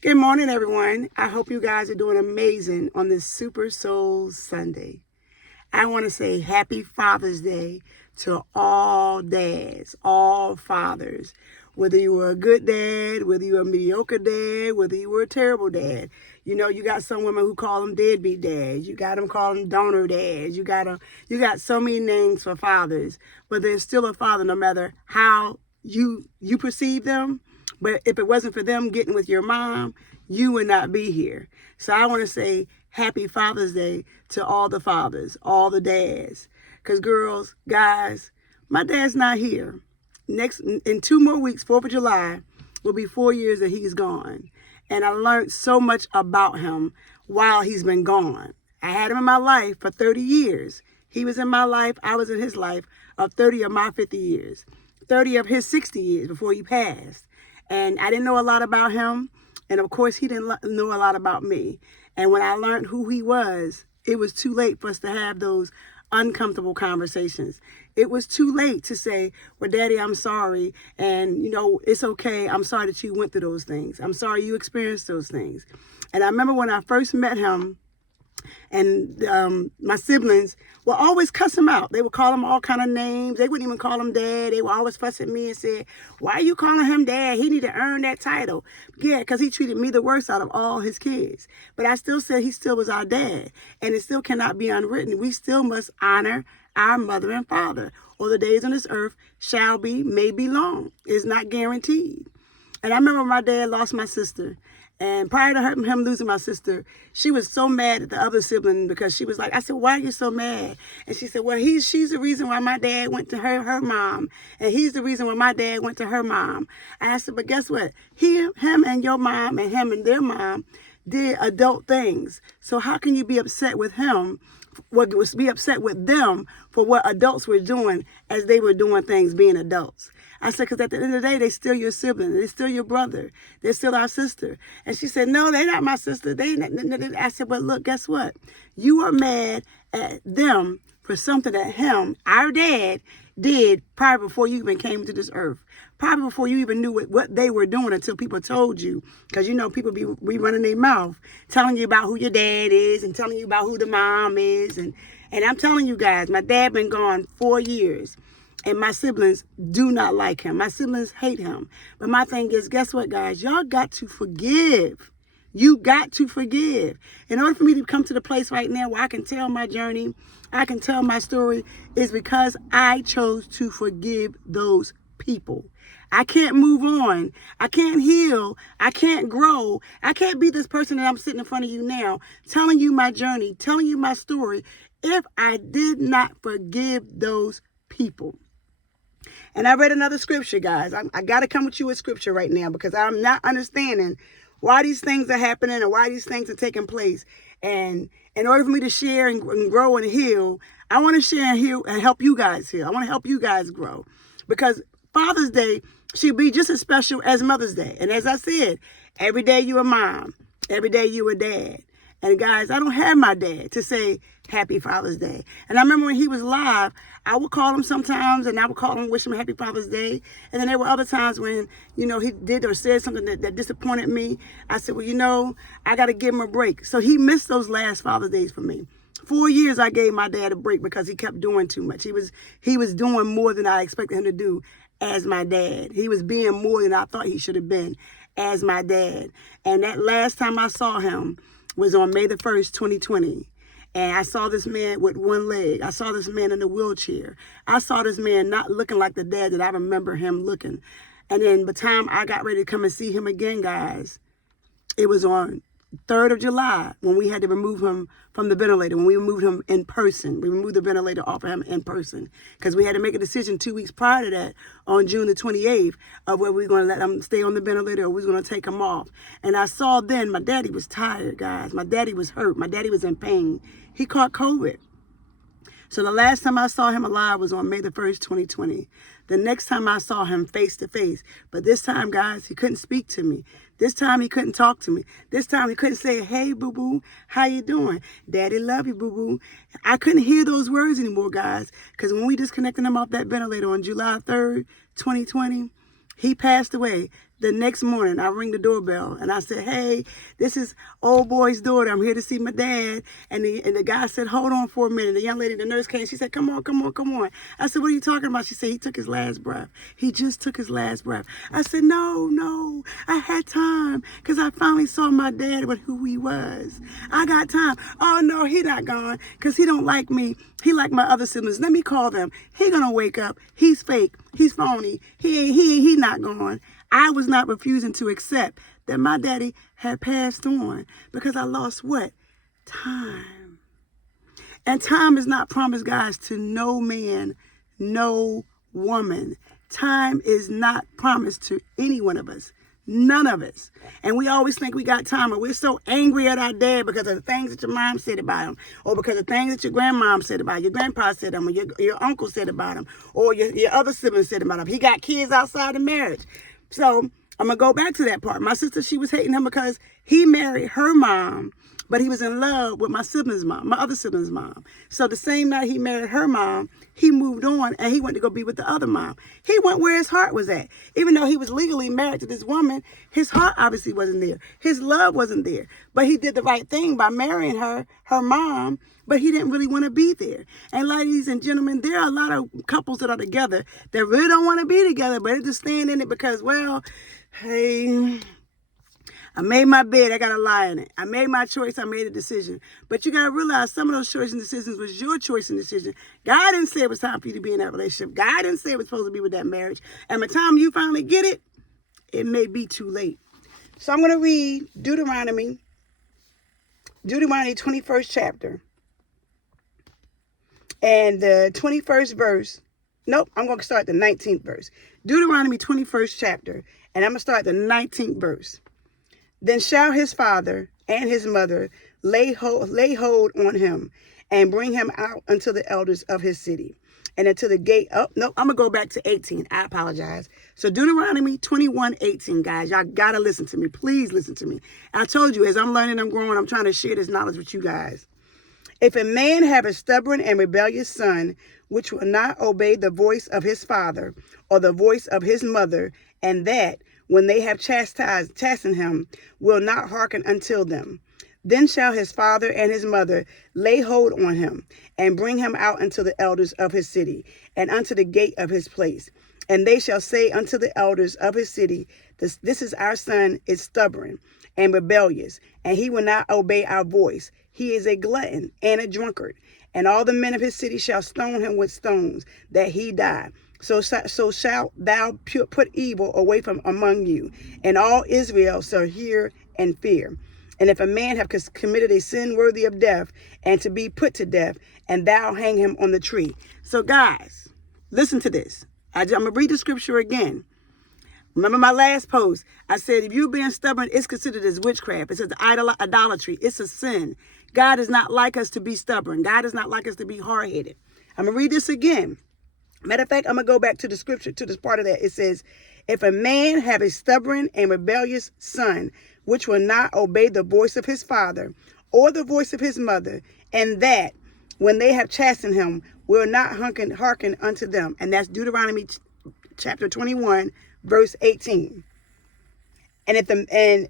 Good morning, everyone. I hope you guys are doing amazing on this Super Soul Sunday. I want to say happy Father's Day to all dads, all fathers. Whether you were a good dad, whether you were a mediocre dad, whether you were a terrible dad. You know, you got some women who call them deadbeat dads. You got them calling donor dads. You got so many names for fathers, but there's still a father no matter how you perceive them. But if it wasn't for them getting with your mom, you would not be here. So I want to say happy Father's Day to all the fathers, all the dads. Because girls, guys, my dad's not here. In 2 more weeks, 4th of July, will be 4 years that he's gone. And I learned so much about him while he's been gone. I had him in my life for 30 years. He was in my life, I was in his life of 30 of my 50 years, 30 of his 60 years before he passed. And I didn't know a lot about him. And of course, he didn't know a lot about me. And when I learned who he was, it was too late for us to have those uncomfortable conversations. It was too late to say, well, Daddy, I'm sorry. And, it's okay. I'm sorry that you went through those things. I'm sorry you experienced those things. And I remember when I first met him, and my siblings will always cuss him out. They would call him all kind of names. They wouldn't even call him dad. They would always fuss at me and say, why are you calling him dad? He need to earn that title. Yeah, because he treated me the worst out of all his kids. But I still said he still was our dad. And it still cannot be unwritten. We still must honor our mother and father, or the days on this earth shall be, may be long. It's not guaranteed. And I remember my dad lost my sister. And prior to him losing my sister, she was so mad at the other sibling because she was like, I said, why are you so mad? And she said, well, she's the reason why my dad went to her mom. And he's the reason why my dad went to her mom. And I said, but guess what? Him and your mom and him and their mom did adult things. So how can you be upset with him? Be upset with them for what adults were doing as they were doing things being adults. I said, because at the end of the day, they still your sibling. They're still your brother. They're still our sister. And she said, no, they're not my sister. I said, but look, guess what? You are mad at them for something that him, our dad, did prior before you even came to this earth. Probably before you even knew what they were doing until people told you. Because, people be running their mouth, telling you about who your dad is and telling you about who the mom is. And I'm telling you guys, my dad been gone 4 years. And my siblings do not like him. My siblings hate him. But my thing is, guess what, guys? Y'all got to forgive. You got to forgive. In order for me to come to the place right now where I can tell my journey, I can tell my story, is because I chose to forgive those people. I can't move on. I can't heal. I can't grow. I can't be this person that I'm sitting in front of you now, telling you my journey, telling you my story, if I did not forgive those people. And I read another scripture, guys. I got to come with you with scripture right now because I'm not understanding why these things are happening and why these things are taking place. And in order for me to share and grow and heal, I want to share and heal and help you guys heal. I want to help you guys grow because Father's Day should be just as special as Mother's Day. And as I said, every day you a mom, every day you a dad. And guys, I don't have my dad to say Happy Father's Day. And I remember when he was live, I would call him sometimes and I would call him, wish him Happy Father's Day. And then there were other times when, he did or said something that disappointed me. I said, well, I got to give him a break. So he missed those last Father's Days for me. 4 years I gave my dad a break because he kept doing too much. He was doing more than I expected him to do as my dad. He was being more than I thought he should have been as my dad. And that last time I saw him was on May the 1st, 2020. And I saw this man with one leg. I saw this man in a wheelchair. I saw this man not looking like the dad that I remember him looking. And then by the time I got ready to come and see him again, guys, it was on 3rd of July when we had to remove him from the ventilator, when we removed him in person. We removed the ventilator off of him in person because we had to make a decision 2 weeks prior to that on June the 28th of whether we were going to let him stay on the ventilator or we were going to take him off. And I saw then my daddy was tired, guys. My daddy was hurt. My daddy was in pain. He caught COVID. So the last time I saw him alive was on May the 1st, 2020. The next time I saw him face to face. But this time, guys, he couldn't speak to me. This time he couldn't talk to me. This time he couldn't say, hey, boo-boo, how you doing? Daddy love you, boo-boo. I couldn't hear those words anymore, guys. Because when we disconnected him off that ventilator on July 3rd, 2020, he passed away The next morning, I ring the doorbell and I said, hey, this is old boy's daughter. I'm here to see my dad. And the guy said, hold on for a minute. The young lady, the nurse came. She said, come on, come on, come on. I said, what are you talking about? She said, he took his last breath. He just took his last breath. I said, no, I had time because I finally saw my dad with who he was. I got time. Oh, no, he not gone because he don't like me. He like my other siblings. Let me call them. He gonna wake up. He's fake. He's phony. He not gone. I was not refusing to accept that my daddy had passed on because I lost what? Time. And time is not promised, guys, to no man, no woman. Time is not promised to any one of us. None of us. And we always think we got time, or we're so angry at our dad because of the things that your mom said about him, or because of the things that your grandmom said about him, your grandpa said about him, or your uncle said about him, or your other siblings said about him. He got kids outside of marriage. So I'm going to go back to that part. My sister, she was hating him because he married her mom, but he was in love with my sibling's mom, my other sibling's mom. So the same night he married her mom, he moved on and he went to go be with the other mom. He went where his heart was at. Even though he was legally married to this woman, his heart obviously wasn't there. His love wasn't there. But he did the right thing by marrying her mom, but he didn't really want to be there. And ladies and gentlemen, there are a lot of couples that are together that really don't want to be together, but they just stand in it because, well, hey, I made my bed, I got to lie in it. I made my choice, I made a decision. But you got to realize some of those choices and decisions was your choice and decision. God didn't say it was time for you to be in that relationship. God didn't say it was supposed to be with that marriage. And by the time you finally get it, it may be too late. So I'm going to read Deuteronomy 21st chapter. And the 21st verse, nope, I'm going to start the 19th verse. Deuteronomy 21st chapter, and I'm going to start the 19th verse. Then shall his father and his mother lay hold on him and bring him out unto the elders of his city and unto the gate. Oh, no, I'm going to go back to 18. I apologize. So Deuteronomy 21:18, guys, y'all got to listen to me. Please listen to me. I told you, as I'm learning, I'm growing, I'm trying to share this knowledge with you guys. If a man have a stubborn and rebellious son, which will not obey the voice of his father or the voice of his mother, and that, when they have chastened him, will not hearken until them, then shall his father and his mother lay hold on him and bring him out unto the elders of his city and unto the gate of his place. And they shall say unto the elders of his city, this is our son is stubborn and rebellious, and he will not obey our voice. He is a glutton and a drunkard. And all the men of his city shall stone him with stones, that he die. So shalt thou put evil away from among you, and all Israel shall hear and fear. And if a man have committed a sin worthy of death, and to be put to death, and thou hang him on the tree. So guys, listen to this. I'm going to read the scripture again. Remember my last post? I said, if you're being stubborn, it's considered as witchcraft. It says idolatry. It's a sin. God is not like us to be stubborn. God is not like us to be hard-headed. I'm going to read this again. Matter of fact, I'm going to go back to the scripture, to this part of that. It says, if a man have a stubborn and rebellious son, which will not obey the voice of his father or the voice of his mother, and that, when they have chastened him, will not hearken unto them. And that's Deuteronomy chapter 21, verse 18. And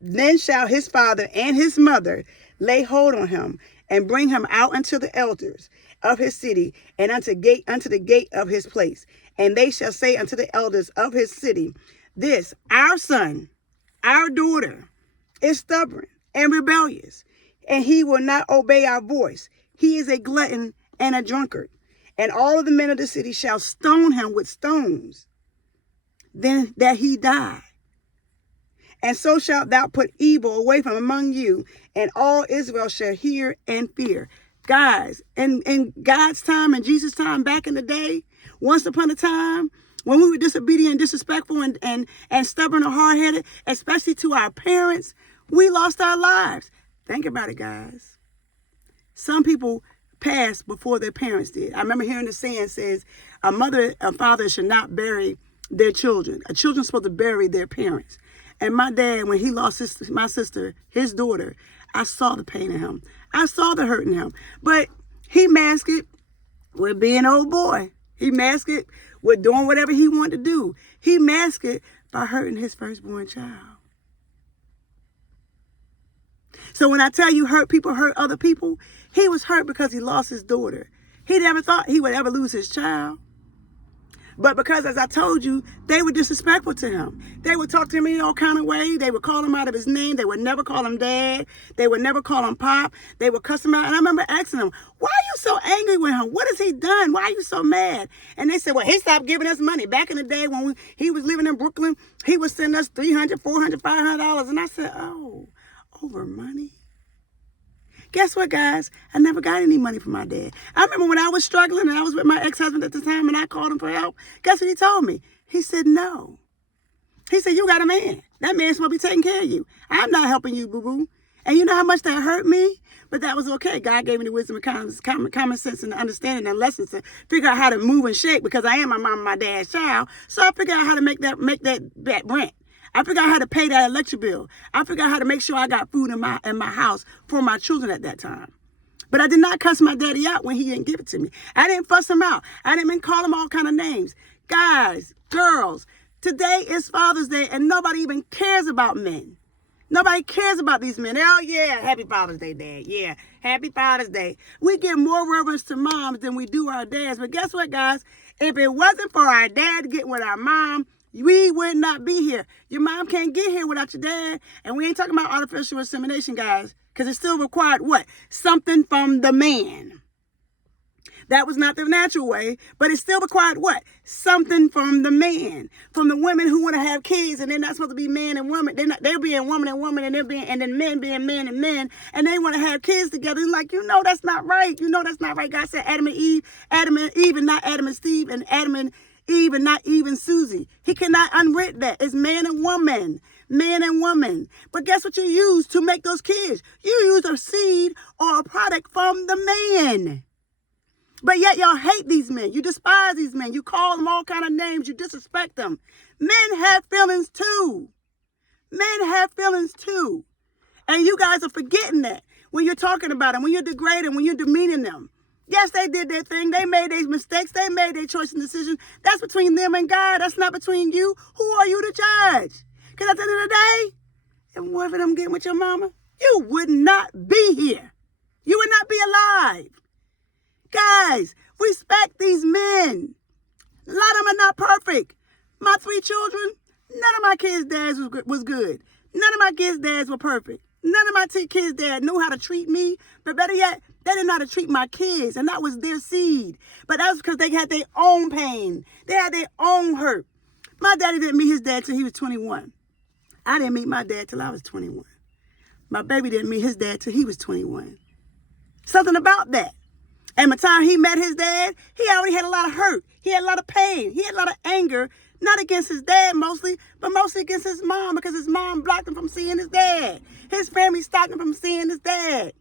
then shall his father and his mother lay hold on him and bring him out unto the elders of his city and unto the gate of his place. And they shall say unto the elders of his city, this, our son, our daughter, is stubborn and rebellious, and he will not obey our voice. He is a glutton and a drunkard. And all of the men of the city shall stone him with stones, then that he die. And so shalt thou put evil away from among you, and all Israel shall hear and fear. Guys, in God's time and Jesus' time back in the day, once upon a time, when we were disobedient and disrespectful and stubborn or hard-headed, especially to our parents, we lost our lives. Think about it, guys. Some people passed before their parents did. I remember hearing the saying says, a mother and father should not bury their children. A children's supposed to bury their parents. And my dad, when he lost my sister, his daughter, I saw the pain in him. I saw the hurt in him. But he masked it with being an old boy. He masked it with doing whatever he wanted to do. He masked it by hurting his firstborn child. So when I tell you people hurt other people, he was hurt because he lost his daughter. He never thought he would ever lose his child. But because, as I told you, they were disrespectful to him. They would talk to him in all kind of ways. They would call him out of his name. They would never call him dad. They would never call him pop. They would cuss him out. And I remember asking him, why are you so angry with him? What has he done? Why are you so mad? And they said, well, he stopped giving us money. Back in the day when he was living in Brooklyn, he would send us $300, $400, $500. And I said, oh, over money? Guess what, guys? I never got any money from my dad. I remember when I was struggling and I was with my ex-husband at the time and I called him for help. Guess what he told me? He said, no. He said, you got a man. That man's supposed to be taking care of you. I'm not helping you, boo-boo. And you know how much that hurt me? But that was okay. God gave me the wisdom and common sense and the understanding and lessons to figure out how to move and shake because I am my mom and my dad's child. So I figured out how to make that rent. I figured out how to pay that electric bill. I figured out how to make sure I got food in my house for my children at that time. But I did not cuss my daddy out when he didn't give it to me. I didn't fuss him out. I didn't call him all kind of names. Guys, girls, today is Father's Day and nobody even cares about men. Nobody cares about these men. Oh, yeah, happy Father's Day, Dad. Yeah, happy Father's Day. We give more reverence to moms than we do our dads. But guess what, guys? If it wasn't for our dad getting with our mom, we would not be here. Your mom can't get here without your dad. And we ain't talking about artificial insemination, guys, because it still required what? Something from the man. That was not the natural way, but it still required what? Something from the man. From the women who want to have kids, and they're not supposed to be man and woman. They're being woman and woman, and then men being man and men, and they want to have kids together. And like, that's not right. That's not right. God said Adam and Eve, and not Adam and Steve, and Adam and Eve and not Eve and Susie. He cannot unwrite that. It's man and woman. Man and woman. But guess what you use to make those kids? You use a seed or a product from the man. But yet y'all hate these men. You despise these men. You call them all kind of names. You disrespect them. Men have feelings too. Men have feelings too. And you guys are forgetting that when you're talking about them, when you're degrading, when you're demeaning them. Yes, they did their thing. They made their mistakes. They made their choice and decision. That's between them and God. That's not between you. Who are you to judge? Because at the end of the day, if one of them getting with your mama, you would not be here. You would not be alive. Guys, respect these men. A lot of them are not perfect. My 3 children, none of my kids' dads was good. None of my kids' dads were perfect. None of my kids' dad knew how to treat me. But better yet, they didn't know how to treat my kids. And that was their seed. But that was because they had their own pain. They had their own hurt. My daddy didn't meet his dad till he was 21. I didn't meet my dad till I was 21. My baby didn't meet his dad till he was 21. Something about that. And by the time he met his dad, he already had a lot of hurt. He had a lot of pain. He had a lot of anger, not against his dad mostly, but mostly against his mom because his mom blocked him from seeing his dad. His family stopped him from seeing his dad.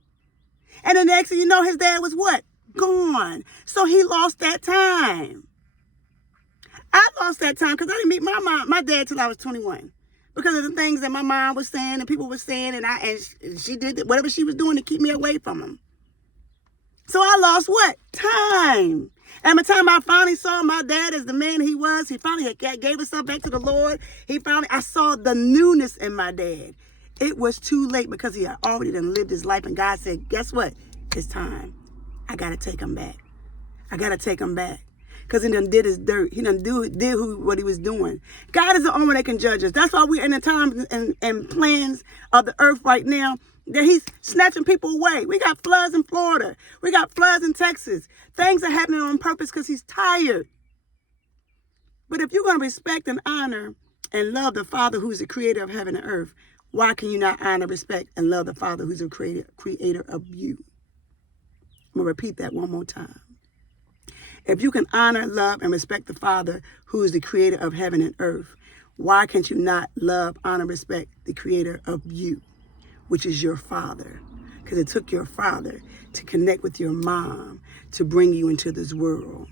And the next thing you know, his dad was what? Gone. So he lost that time. I lost that time because I didn't meet my dad till I was 21. Because of the things that my mom was saying and people were saying, and she did whatever she was doing to keep me away from him. So I lost what? Time. And by the time I finally saw my dad as the man he was, he finally gave himself back to the Lord. I saw the newness in my dad. It was too late because he had already done lived his life. And God said, guess what? It's time. I got to take him back. I got to take him back. Because he done did his dirt. He done did what he was doing. God is the only one that can judge us. That's why we're in the times and plans of the earth right now that he's snatching people away. We got floods in Florida. We got floods in Texas. Things are happening on purpose because he's tired. But if you're going to respect and honor and love the Father who's the creator of heaven and earth, why can you not honor, respect, and love the Father who's the creator of you? I'm going to repeat that one more time. If you can honor, love, and respect the Father who is the creator of heaven and earth, why can't you not love, honor, respect the creator of you, which is your father? Because it took your father to connect with your mom to bring you into this world.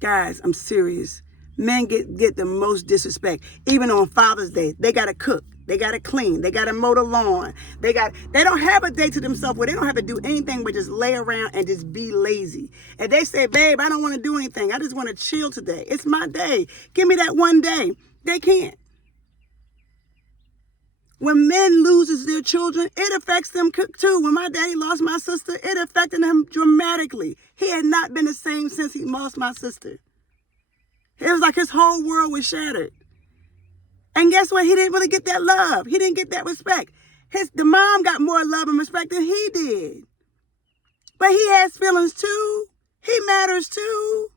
Guys, I'm serious. Men get the most disrespect. Even on Father's Day, they got to cook. They got to clean. They got to mow the lawn. They don't have a day to themselves where they don't have to do anything but just lay around and just be lazy. And they say, babe, I don't want to do anything. I just want to chill today. It's my day. Give me that one day. They can't. When men loses their children, it affects them too. When my daddy lost my sister, it affected him dramatically. He had not been the same since he lost my sister. It was like his whole world was shattered. And guess what? He didn't really get that love. He didn't get that respect. The mom got more love and respect than he did. But he has feelings too. He matters too.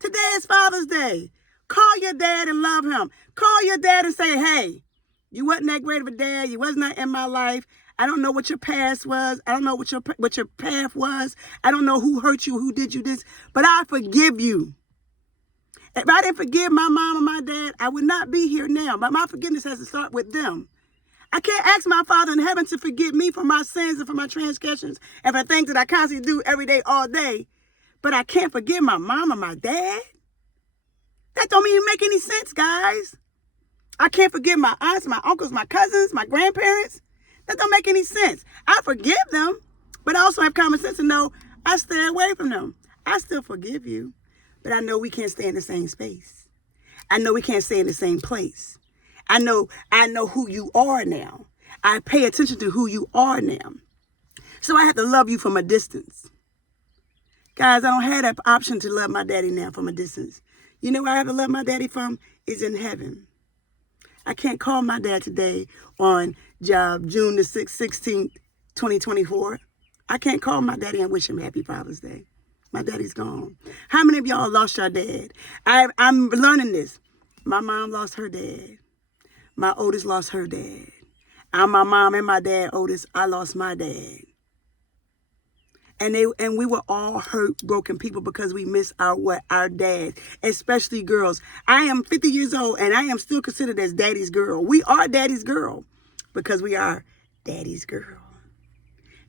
Today is Father's Day. Call your dad and love him. Call your dad and say, hey, you wasn't that great of a dad. You was not in my life. I don't know what your past was. I don't know what your path was. I don't know who hurt you, who did you this. But I forgive you. If I didn't forgive my mom and my dad, I would not be here now. But my forgiveness has to start with them. I can't ask my Father in heaven to forgive me for my sins and for my transgressions and for things that I constantly do every day, all day. But I can't forgive my mom and my dad? That don't even make any sense, guys. I can't forgive my aunts, my uncles, my cousins, my grandparents. That don't make any sense. I forgive them, but I also have common sense to know I stay away from them. I still forgive you, but I know we can't stay in the same space. I know we can't stay in the same place. I know who you are now. I pay attention to who you are now. So I have to love you from a distance. Guys, I don't have that option to love my daddy now from a distance. You know where I have to love my daddy from? Is in heaven. I can't call my dad today on June the 16th, 2024. I can't call my daddy and wish him happy Father's Day. My daddy's gone. How many of y'all lost your dad? I'm learning this. My mom lost her dad. My oldest lost her dad. I'm my mom and my dad oldest. I lost my dad. And we were all hurt, broken people because we miss our dad, especially girls. I am 50 years old and I am still considered as daddy's girl. We are daddy's girl because we are daddy's girl.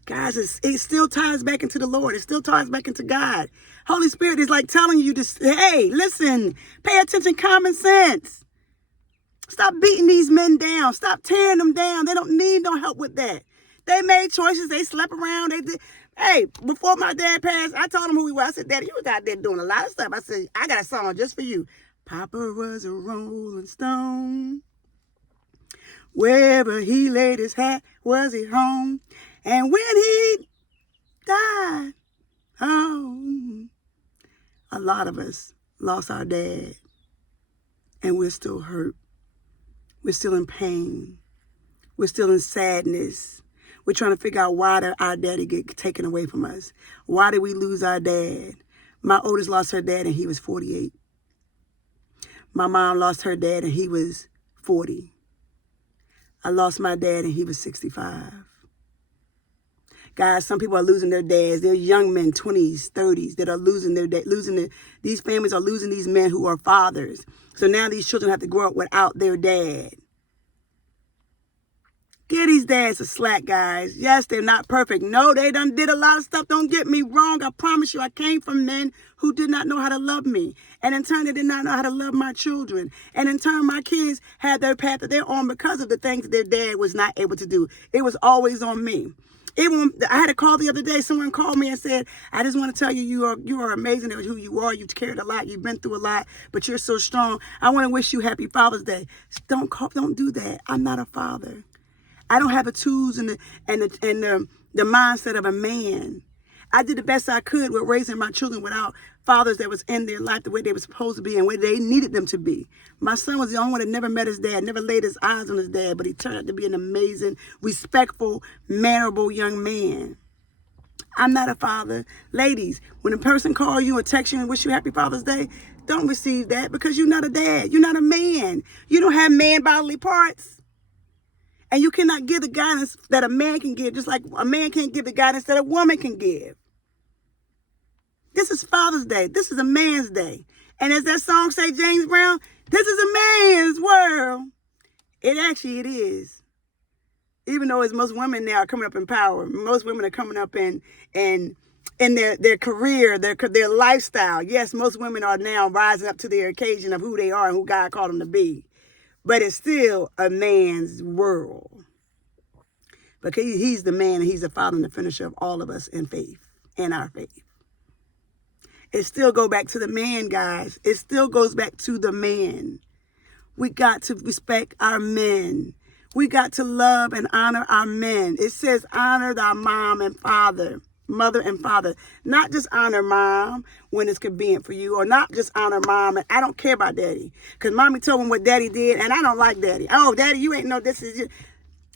Guys, it still ties back into the Lord. It still ties back into God. Holy Spirit is like telling you to, hey, listen, pay attention, common sense. Stop beating these men down. Stop tearing them down. They don't need no help with that. They made choices. They slept around. They did. Hey, before my dad passed, I told him who he was. I said, Daddy, you was out there doing a lot of stuff. I said, I got a song just for you. Papa was a rolling stone. Wherever he laid his hat was he home. And when he died, oh, a lot of us lost our dad. And we're still hurt. We're still in pain. We're still in sadness. We're trying to figure out why did our daddy get taken away from us? Why did we lose our dad? My oldest lost her dad and he was 48. My mom lost her dad and he was 40. I lost my dad and he was 65. Guys, some people are losing their dads. They're young men, 20s, 30s, that are losing their dad. These families are losing these men who are fathers. So now these children have to grow up without their dad. Give these dads a slack, guys. Yes, they're not perfect. No, they done did a lot of stuff. Don't get me wrong. I promise you, I came from men who did not know how to love me. And in turn, they did not know how to love my children. And in turn, my kids had their path that they're on because of the things that their dad was not able to do. It was always on me. Even I had a call the other day. Someone called me and said, I just want to tell you, you are amazing at who you are. You've carried a lot. You've been through a lot, but you're so strong. I want to wish you happy Father's Day. Don't do that. I'm not a father. I don't have the tools and the mindset of a man. I did the best I could with raising my children without fathers that was in their life the way they were supposed to be and where they needed them to be. My son was the only one that never met his dad, never laid his eyes on his dad, but he turned out to be an amazing, respectful, mannerable young man. I'm not a father. Ladies, when a person calls you or texts you and wish you happy Father's Day, don't receive that because you're not a dad. You're not a man. You don't have man bodily parts. And you cannot give the guidance that a man can give, just like a man can't give the guidance that a woman can give. This is Father's Day. This is a man's day. And as that song say, James Brown, this is a man's world. It is. Even though it's most women now are coming up in power. Most women are coming up in their career, their lifestyle. Yes, most women are now rising up to their occasion of who they are and who God called them to be. But it's still a man's world. Because he's the man and he's the father and the finisher of all of us in faith, in our faith. It still goes back to the man, guys. It still goes back to the man. We got to respect our men. We got to love and honor our men. It says honor thy mom and father, mother and father. Not just honor mom when it's convenient for you, or not just honor mom. And I don't care about daddy. Because mommy told him what daddy did, and I don't like daddy. Oh, daddy, you ain't know this is it.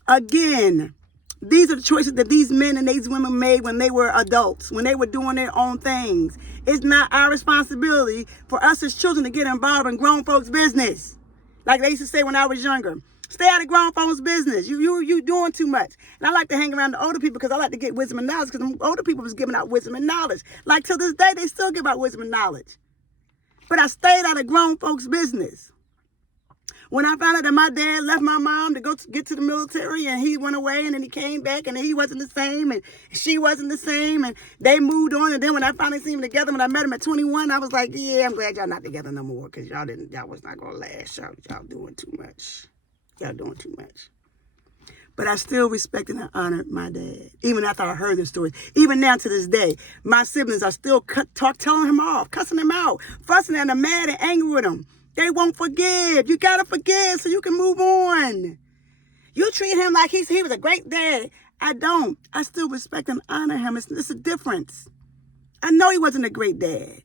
Again, these are the choices that these men and these women made when they were adults, when they were doing their own things. It's not our responsibility for us as children to get involved in grown folks' business. Like they used to say when I was younger, stay out of grown folks' business. You doing too much. And I like to hang around the older people because I like to get wisdom and knowledge, because the older people was giving out wisdom and knowledge. Like till this day, they still give out wisdom and knowledge. But I stayed out of grown folks' business. When I found out that my dad left my mom to get to the military, and he went away, and then he came back, and he wasn't the same, and she wasn't the same, and they moved on. And then when I finally seen them together, when I met him at 21, I was like, yeah, I'm glad y'all not together no more, because y'all was not going to last. Y'all doing too much. Y'all doing too much. But I still respected and honored my dad, even after I heard the story. Even now to this day, my siblings are still telling him off, cussing him out, fussing at him, mad and angry with him. They won't forgive. You got to forgive so you can move on. You treat him like he was a great dad. I don't. I still respect and honor him. It's a difference. I know he wasn't a great dad.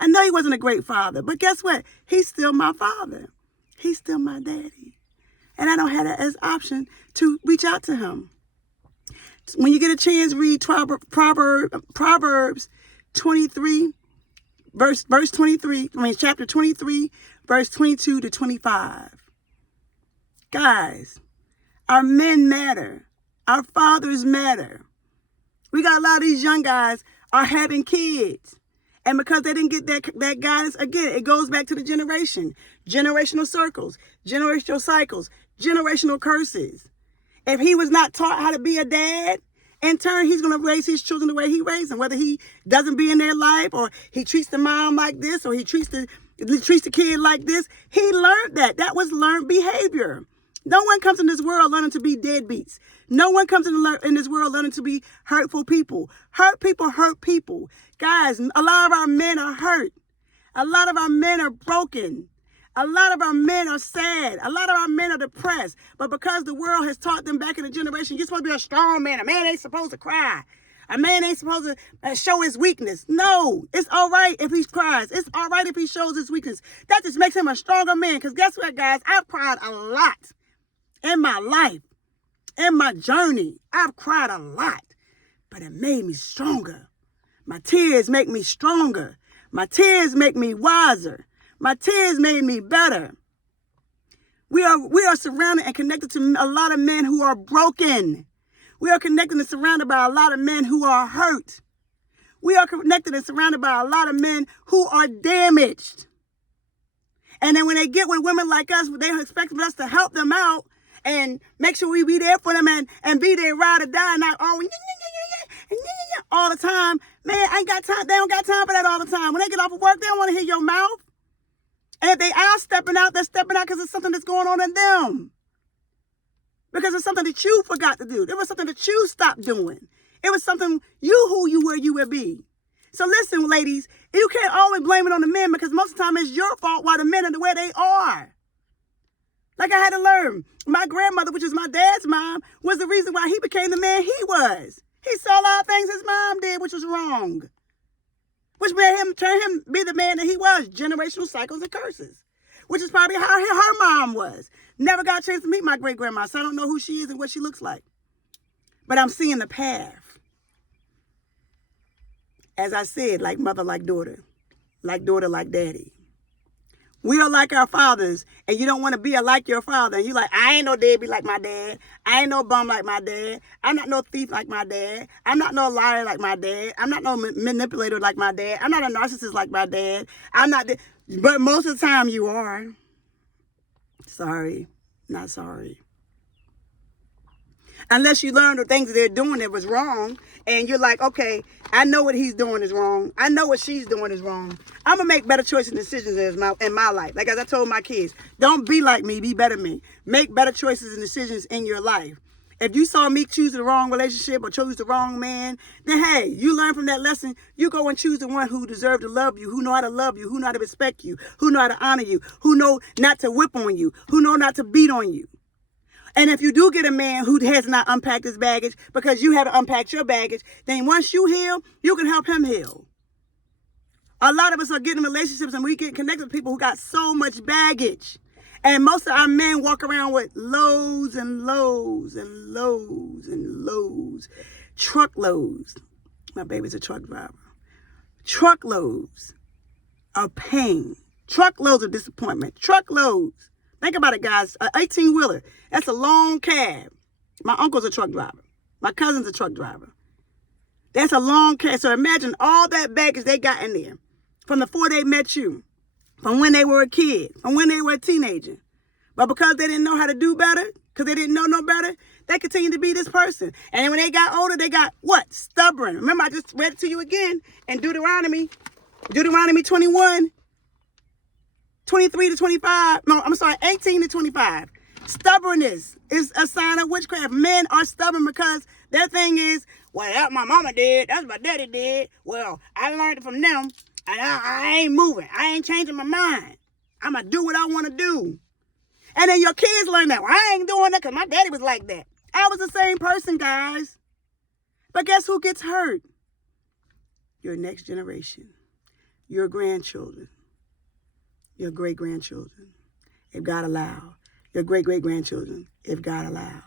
I know he wasn't a great father. But guess what? He's still my father. He's still my daddy. And I don't have that as option to reach out to him. When you get a chance, read Proverbs 23, verse 23, chapter 23, verse 22 to 25. Guys, our men matter. Our fathers matter. We got a lot of these young guys are having kids. And because they didn't get that guidance, again, it goes back to the generational circles, generational cycles, generational curses. If he was not taught how to be a dad, in turn, he's going to raise his children the way he raised them, whether he doesn't be in their life, or he treats the mom like this, or he treats the kid like this. He learned that. That was learned behavior. No one comes in this world learning to be deadbeats. No one comes in this world learning to be hurtful people. Hurt people hurt people. Guys, a lot of our men are hurt. A lot of our men are broken. A lot of our men are sad. A lot of our men are depressed. But because the world has taught them back in the generation, you're supposed to be a strong man. A man ain't supposed to cry. A man ain't supposed to show his weakness. No, it's all right if he cries. It's all right if he shows his weakness. That just makes him a stronger man. Because guess what, guys? I've cried a lot in my life, in my journey. I've cried a lot, but it made me stronger. My tears make me stronger. My tears make me wiser. My tears made me better. We are surrounded and connected to a lot of men who are broken. We are connected and surrounded by a lot of men who are hurt. We are connected and surrounded by a lot of men who are damaged. And then when they get with women like us, they expect us to help them out and make sure we be there for them and be their ride or die, not always all the time. Man, I ain't got time. They don't got time for that all the time. When they get off of work, they don't want to hear your mouth. And if they are stepping out, they're stepping out because it's something that's going on in them. Because it's something that you forgot to do. It was something that you stopped doing. It was something who you would be. So listen, ladies, you can't always blame it on the men, because most of the time it's your fault why the men are the way they are. Like I had to learn. My grandmother, which is my dad's mom, was the reason why he became the man he was. He saw a lot of things his mom did, which was wrong. Which made him be the man that he was. Generational cycles and curses. Which is probably how her mom was. Never got a chance to meet my great-grandma, so I don't know who she is and what she looks like. But I'm seeing the path. As I said, like mother, like daughter. Like daughter, like daddy. We are like our fathers, and you don't want to be like your father. And you're like, I ain't no deadbeat like my dad. I ain't no bum like my dad. I'm not no thief like my dad. I'm not no liar like my dad. I'm not no manipulator like my dad. I'm not a narcissist like my dad. I'm not. But most of the time you are. Sorry, not sorry. Unless you learn the things that they're doing that was wrong, and you're like, okay, I know what he's doing is wrong. I know what she's doing is wrong. I'm going to make better choices and decisions in my life. Like as I told my kids, don't be like me, be better than me. Make better choices and decisions in your life. If you saw me choose the wrong relationship or choose the wrong man, then hey, you learn from that lesson. You go and choose the one who deserves to love you, who know how to love you, who know how to respect you, who know how to honor you, who know not to whip on you, who know not to beat on you. And if you do get a man who has not unpacked his baggage because you haven't unpacked your baggage, then once you heal, you can help him heal. A lot of us are getting relationships and we get connected with people who got so much baggage. And most of our men walk around with loads and loads and loads and loads. Truckloads. My baby's a truck driver. Truckloads of pain. Truckloads of disappointment. Truckloads. Think about it, guys. An 18-wheeler. That's a long cab. My uncle's a truck driver. My cousin's a truck driver. That's a long cab. So imagine all that baggage they got in there. From before they met you. From when they were a kid. From when they were a teenager. But because they didn't know how to do better, because they didn't know no better, they continued to be this person. And then when they got older, they got what? Stubborn. Remember, I just read it to you again in Deuteronomy 21, 23 to 25. No, I'm sorry, 18 to 25. Stubbornness is a sign of witchcraft. Men are stubborn because their thing is, well, that's my mama did. That's what my daddy did. Well, I learned it from them. And I ain't moving. I ain't changing my mind. I'm going to do what I want to do. And then your kids learn that. Well, I ain't doing that because my daddy was like that. I was the same person, guys. But guess who gets hurt? Your next generation. Your grandchildren. Your great-grandchildren, if God allow. Your great-great-grandchildren, if God allow.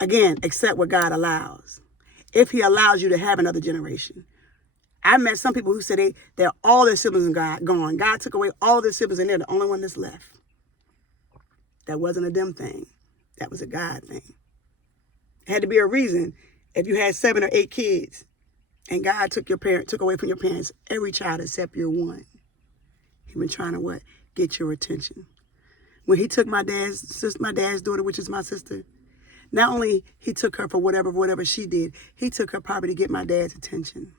Again, accept what God allows. If he allows you to have another generation. I met some people who said they're all their siblings are gone. God took away all their siblings and they're the only one that's left. That wasn't a them thing. That was a God thing. It had to be a reason if you had 7 or 8 kids and God took away from your parents every child except your one. He been trying to what? Get your attention. When he took my dad's daughter, which is my sister, not only he took her for whatever she did, he took her probably to get my dad's attention.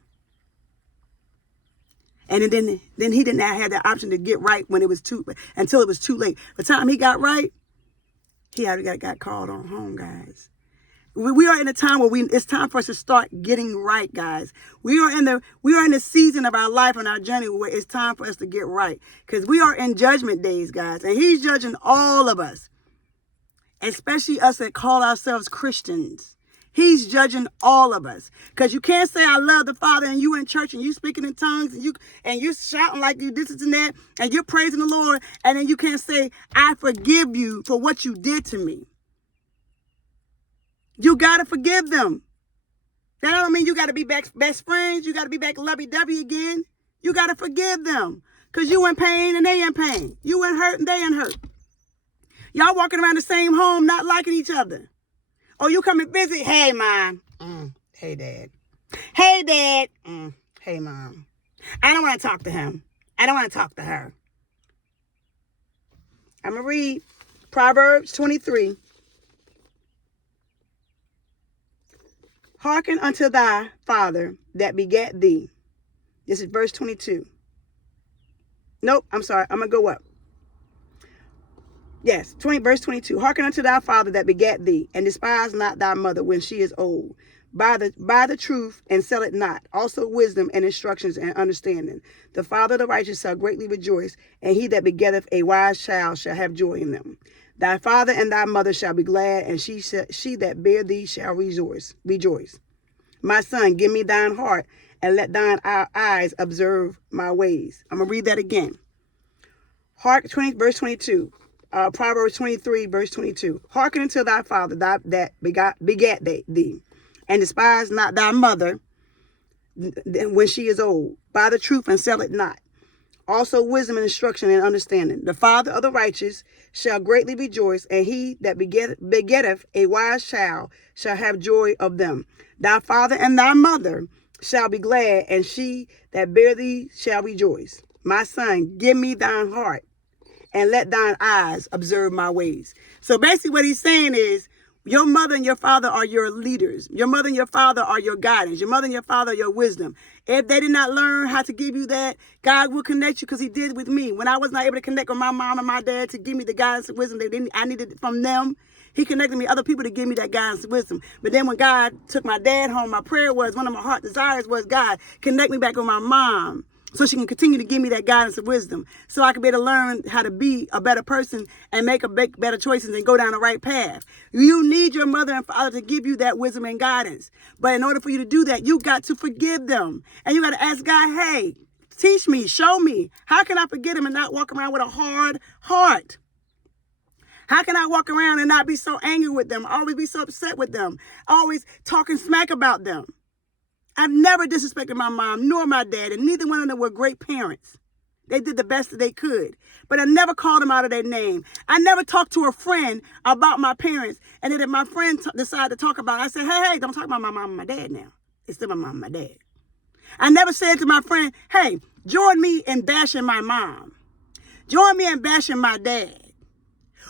And then he didn't have the option to get right until it was too late. By the time he got right, he already got called on home, guys. We are in a time where it's time for us to start getting right, guys. We are in the season of our life and our journey where it's time for us to get right. Because we are in judgment days, guys. And he's judging all of us. Especially us that call ourselves Christians. He's judging all of us. Because you can't say I love the Father and you in church and you speaking in tongues and you shouting like you this and that and you're praising the Lord and then you can't say I forgive you for what you did to me. You got to forgive them. That don't mean you got to be back best friends. You got to be back lovey-dovey again. You got to forgive them. Because you in pain and they in pain. You in hurt and they in hurt. Y'all walking around the same home not liking each other. Oh, you come and visit? Hey, Mom. Hey, Dad. Hey, Dad. Hey, Mom. I don't want to talk to him. I don't want to talk to her. I'm going to read Proverbs 23. Hearken unto thy father that begat thee. This is verse 22. Nope, I'm sorry. I'm going to go up. Yes, verse 22. Hearken unto thy father that begat thee, and despise not thy mother when she is old. Buy the truth and sell it not. Also wisdom and instructions and understanding. The father of the righteous shall greatly rejoice, and he that begetteth a wise child shall have joy in them. Thy father and thy mother shall be glad, and she that bare thee shall rejoice. My son, give me thine heart, and let thine eyes observe my ways. I'm going to read that again. Verse 22. Proverbs 23, verse 22. Hearken unto thy father that begat thee, and despise not thy mother when she is old. Buy the truth and sell it not. Also wisdom and instruction and understanding. The father of the righteous shall greatly rejoice, and he that begetteth a wise child shall have joy of them. Thy father and thy mother shall be glad, and she that bare thee shall rejoice. My son, give me thine heart, and let thine eyes observe my ways. So basically what he's saying is, Your mother and your father are your leaders. Your mother and your father are your guidance. Your mother and your father are your wisdom. If they did not learn how to give you that, God will connect you, because he did with me. When I was not able to connect with my mom and my dad to give me the guidance and wisdom I needed from them, he connected me other people to give me that guidance and wisdom. But then when God took my dad home, my prayer was, one of my heart desires was, God, connect me back with my mom, so she can continue to give me that guidance and wisdom, so I can be able to learn how to be a better person and make better choices and go down the right path. You need your mother and father to give you that wisdom and guidance. But in order for you to do that, you got to forgive them. And you got to ask God, hey, teach me, show me. How can I forget them and not walk around with a hard heart? How can I walk around and not be so angry with them, always be so upset with them, always talking smack about them? I've never disrespected my mom nor my dad, and neither one of them were great parents. They did the best that they could, but I never called them out of their name. I never talked to a friend about my parents, and then if my friend decided to talk about it, I said, hey, don't talk about my mom and my dad now. It's still my mom and my dad. I never said to my friend, hey, join me in bashing my mom. Join me in bashing my dad.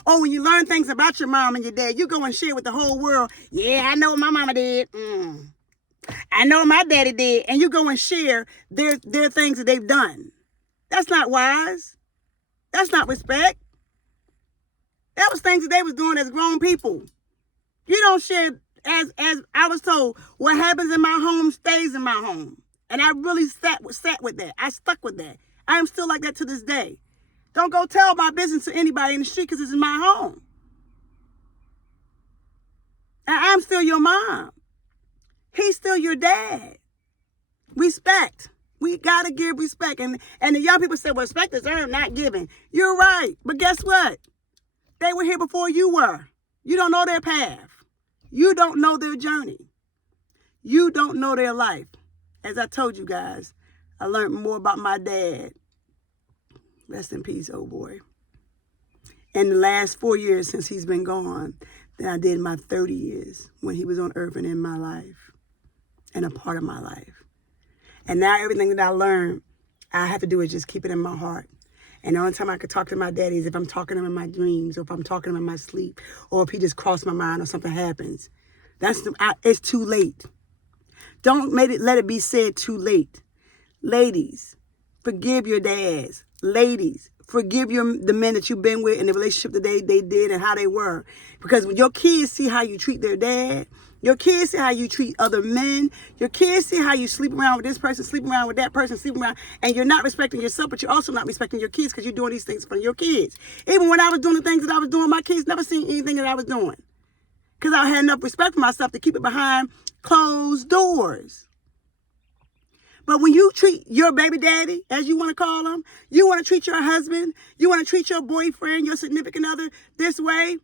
Or when you learn things about your mom and your dad, you go and share with the whole world. Yeah, I know what my mama did. I know my daddy did. And you go and share their things that they've done. That's not wise. That's not respect. That was things that they was doing as grown people. You don't share, as I was told, what happens in my home stays in my home. And I really sat with that. I stuck with that. I am still like that to this day. Don't go tell my business to anybody in the street, because this is my home. And I'm still your mom. He's still your dad. Respect. We got to give respect. And the young people say, well, respect is earned, not given. You're right. But guess what? They were here before you were. You don't know their path. You don't know their journey. You don't know their life. As I told you guys, I learned more about my dad. Rest in peace, old boy. In the last 4 years since he's been gone, than I did in my 30 years when he was on earth and in my life and a part of my life. And now everything that I learned, I have to do is just keep it in my heart. And the only time I could talk to my daddy is if I'm talking to him in my dreams, or if I'm talking to him in my sleep, or if he just crossed my mind or something happens. It's too late. Don't let it be said too late. Ladies, forgive your dads. Ladies, forgive the men that you've been with and the relationship that they did and how they were. Because when your kids see how you treat their dad, your kids see how you treat other men, your kids see how you sleep around with this person, sleep around with that person, sleep around, and you're not respecting yourself, but you're also not respecting your kids, because you're doing these things for your kids. Even when I was doing the things that I was doing, my kids never seen anything that I was doing, because I had enough respect for myself to keep it behind closed doors. But when you treat your baby daddy, as you want to call him, you want to treat your husband, you want to treat your boyfriend, your significant other this way,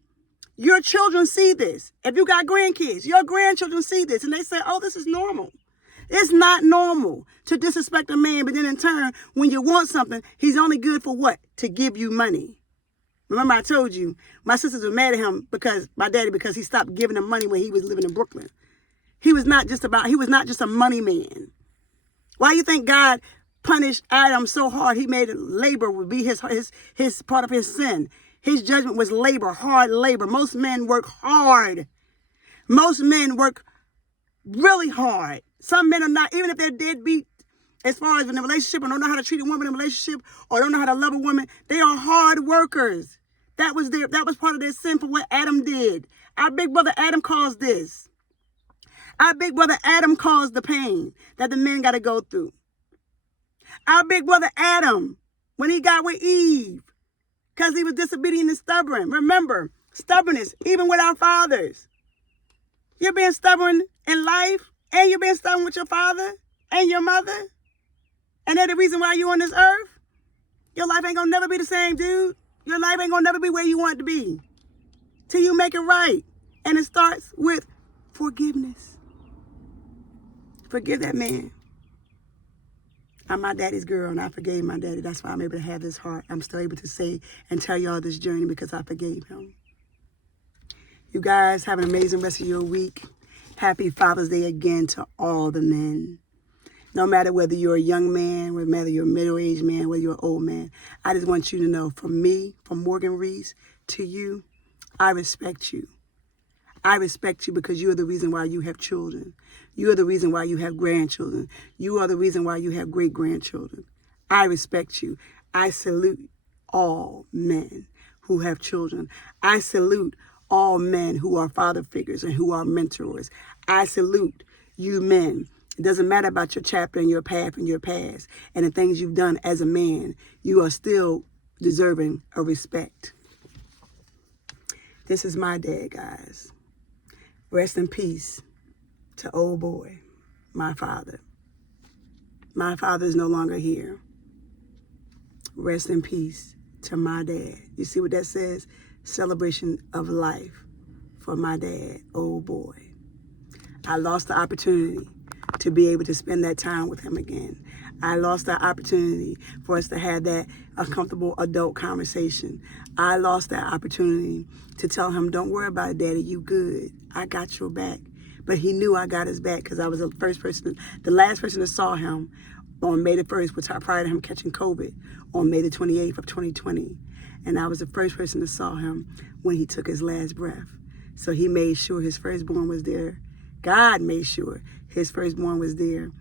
your children see this. If you got grandkids, your grandchildren see this, and they say, oh, this is normal. It's not normal to disrespect a man, but then in turn, when you want something, he's only good for what? To give you money. Remember I told you, my sisters were mad at him because he stopped giving them money when he was living in Brooklyn. He was not just a money man. Why you think God punished Adam so hard? He made labor would be his part of his sin. His judgment was labor, hard labor. Most men work hard. Most men work really hard. Some men are not, even if they're deadbeat, as far as in a relationship, or don't know how to treat a woman in a relationship, or don't know how to love a woman, they are hard workers. That was part of their sin for what Adam did. Our big brother Adam caused this. Our big brother Adam caused the pain that the men got to go through. Our big brother Adam, when he got with Eve, because he was disobedient and stubborn. Remember, stubbornness, even with our fathers. You're being stubborn in life, and you're being stubborn with your father and your mother. And they're the reason why you're on this earth. Your life ain't going to never be the same, dude. Your life ain't going to never be where you want it to be. Till you make it right. And it starts with forgiveness. Forgive that man. I'm my daddy's girl, and I forgave my daddy. That's why I'm able to have this heart. I'm still able to say and tell y'all this journey, because I forgave him. You guys have an amazing rest of your week. Happy Father's Day again to all the men. No matter whether you're a young man, whether you're a middle-aged man, whether you're an old man, I just want you to know, from me, from Morgan Rees to you, I respect you. I respect you because you are the reason why you have children. You are the reason why you have grandchildren. You are the reason why you have great-grandchildren. I respect you. I salute all men who have children. I salute all men who are father figures and who are mentors. I salute you men. It doesn't matter about your chapter and your path and your past and the things you've done as a man. You are still deserving of respect. This is my dad, guys. Rest in peace to old boy, my father. My father is no longer here. Rest in peace to my dad. You see what that says? Celebration of life for my dad, old boy. I lost the opportunity to be able to spend that time with him again. I lost the opportunity for us to have that uncomfortable adult conversation. I lost that opportunity to tell him, don't worry about it, Daddy, you good. I got your back. But he knew I got his back because I was the last person that saw him on May the 1st, which prior to him catching COVID, on May the 28th of 2020. And I was the first person that saw him when he took his last breath. So he made sure his firstborn was there. God made sure his firstborn was there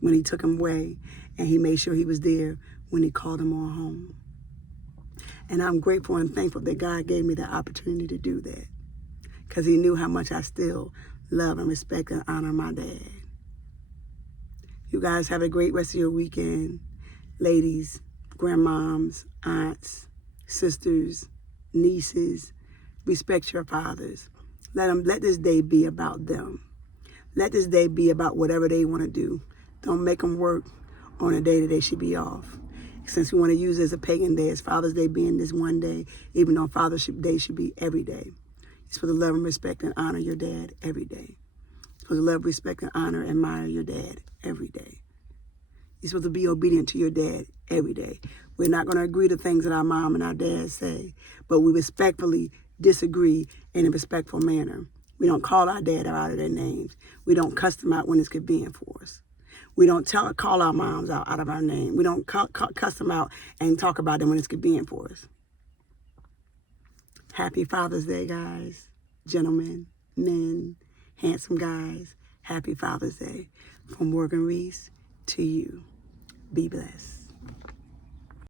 when he took him away, and he made sure he was there when he called him on home. And I'm grateful and thankful that God gave me the opportunity to do that because he knew how much I still love and respect and honor my dad. You guys have a great rest of your weekend. Ladies, grandmoms, aunts, sisters, nieces, respect your fathers. Let this day be about them. Let this day be about whatever they want to do. Don't make them work on a day that they should be off. Since we want to use it as a pagan day, as Father's Day being this one day, even though Father's Day should be every day. You're supposed to love and respect and honor your dad every day. You're supposed to love, respect, and honor and admire your dad every day. You're supposed to be obedient to your dad every day. We're not going to agree to things that our mom and our dad say, but we respectfully disagree in a respectful manner. We don't call our dad out of their names. We don't cuss them out when it's convenient for us. We don't call our moms out of our name. We don't cuss them out and talk about them when it's convenient for us. Happy Father's Day, guys, gentlemen, men, handsome guys. Happy Father's Day from Morgan Rees to you. Be blessed.